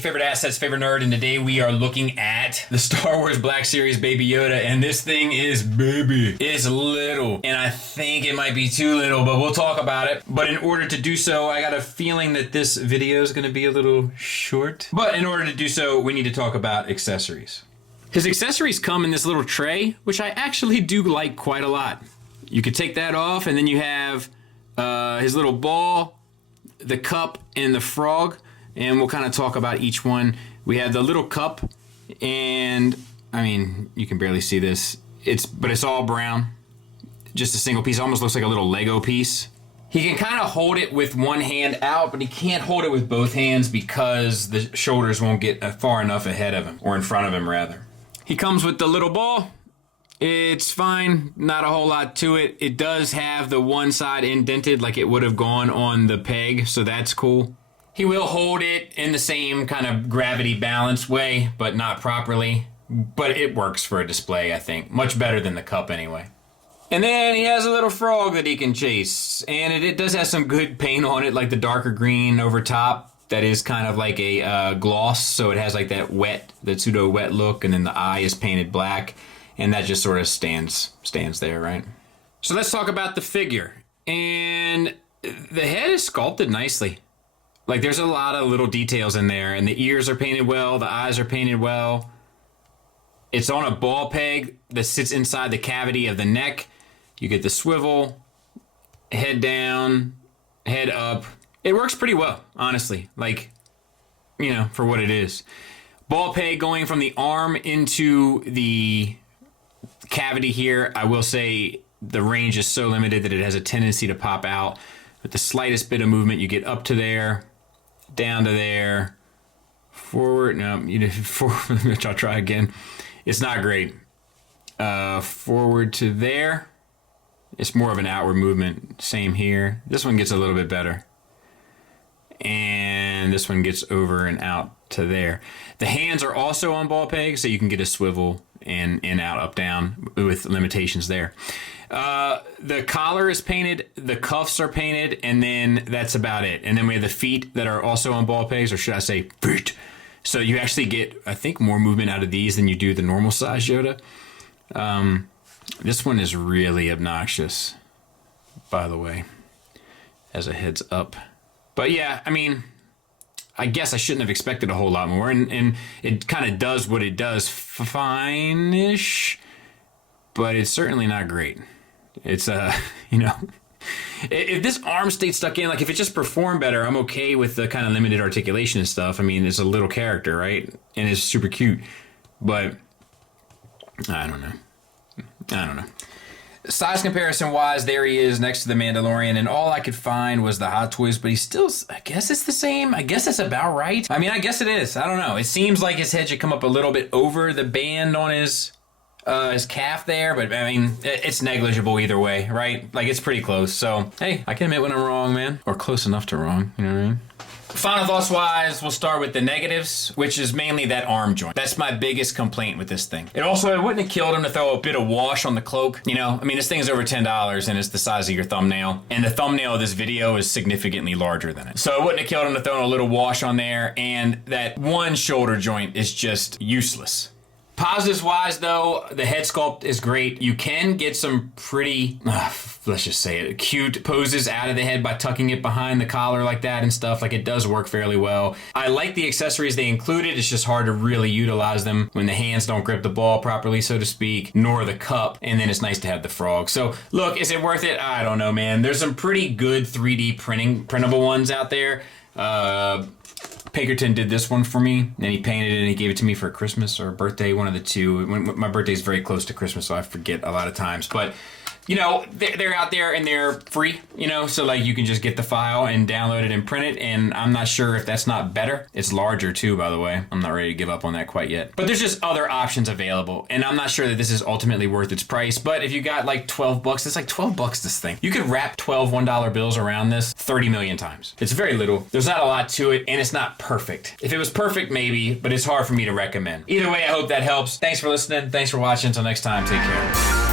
your favorite assets, favorite nerd, and today we are looking at the Star Wars Black Series Baby Yoda, and this thing is baby. It's little, and I think it might be too little, but we'll talk about it. But in order to do so, I got a feeling that this video is going to be a little short. But in order to do so, we need to talk about accessories. His accessories come in this little tray, which I actually do like quite a lot. You could take that off, and then you have his little ball, the cup, and the frog. And we'll kind of talk about each one. We have the little cup, and I mean, you can barely see this. But it's all brown. Just a single piece. Almost looks like a little Lego piece. He can kind of hold it with one hand out, but he can't hold it with both hands because the shoulders won't get far enough ahead of him, or in front of him rather. He comes with the little ball. It's fine, not a whole lot to it. It does have the one side indented like it would have gone on the peg, so that's cool. He will hold it in the same kind of gravity balance way, but not properly. But it works for a display, I think. Much better than the cup anyway. And then he has a little frog that he can chase. And it does have some good paint on it, like the darker green over top. That is kind of like a gloss, so it has like that pseudo wet look, and then the eye is painted black. And that just sort of stands there, right? So let's talk about the figure. And the head is sculpted nicely. Like, there's a lot of little details in there, and the ears are painted well, the eyes are painted well. It's on a ball peg that sits inside the cavity of the neck. You get the swivel, head down, head up. It works pretty well, honestly. Like, you know, for what it is. Ball peg going from the arm into the cavity here. I will say the range is so limited that it has a tendency to pop out. With the slightest bit of movement, you get up to there, down to there, forward. No, forward, which I'll try again. It's not great. Forward to there. It's more of an outward movement. Same here. This one gets a little bit better. And this one gets over and out to there. The hands are also on ball pegs, so you can get a swivel and in, out, up, down with limitations there. The collar is painted, the cuffs are painted, and then that's about it. And then we have the feet that are also on ball pegs, or should I say feet. So you actually get, I think, more movement out of these than you do the normal size Yoda. This one is really obnoxious, by the way, as a heads up. But yeah, I mean, I guess I shouldn't have expected a whole lot more, and it kind of does what it does fine-ish, but it's certainly not great. It's, you know, if this arm stayed stuck in, like if it just performed better, I'm okay with the kind of limited articulation and stuff. I mean, it's a little character, right? And it's super cute, but I don't know. Size comparison wise, there he is next to the Mandalorian, and all I could find was the Hot Toys, but he's still, I guess it's the same. I guess it's about right. I mean, I guess it is. I don't know. It seems like his head should come up a little bit over the band on his calf there, but I mean, it's negligible either way, right? Like, it's pretty close. So, hey, I can admit when I'm wrong, man. Or close enough to wrong, you know what I mean? Final thoughts wise, we'll start with the negatives, which is mainly that arm joint. That's my biggest complaint with this thing. It wouldn't have killed him to throw a bit of wash on the cloak. You know, I mean, this thing's over $10 and it's the size of your thumbnail. And the thumbnail of this video is significantly larger than it. So it wouldn't have killed him to throw a little wash on there. And that one shoulder joint is just useless. Positives wise though, the head sculpt is great. You can get some pretty, let's just say it, cute poses out of the head by tucking it behind the collar like that and stuff. Like, it does work fairly well. I like the accessories they included. It's just hard to really utilize them when the hands don't grip the ball properly, so to speak, nor the cup. And then it's nice to have the frog. So look, is it worth it? I don't know, man. There's some pretty good 3D printable ones out there. Pinkerton did this one for me, and he painted it and he gave it to me for Christmas or birthday, one of the two. My birthday is very close to Christmas, so I forget a lot of times. But, you know, they're out there and they're free, you know, so like you can just get the file and download it and print it, and I'm not sure if that's not better. It's larger too, by the way. I'm not ready to give up on that quite yet. But there's just other options available, and I'm not sure that this is ultimately worth its price, but if you got like 12 bucks, it's like 12 bucks this thing. You could wrap 12 $1 bills around this 30 million times. It's very little. There's not a lot to it, and it's not perfect. If it was perfect, maybe, but it's hard for me to recommend. Either way, I hope that helps. Thanks for listening. Thanks for watching. Until next time, take care.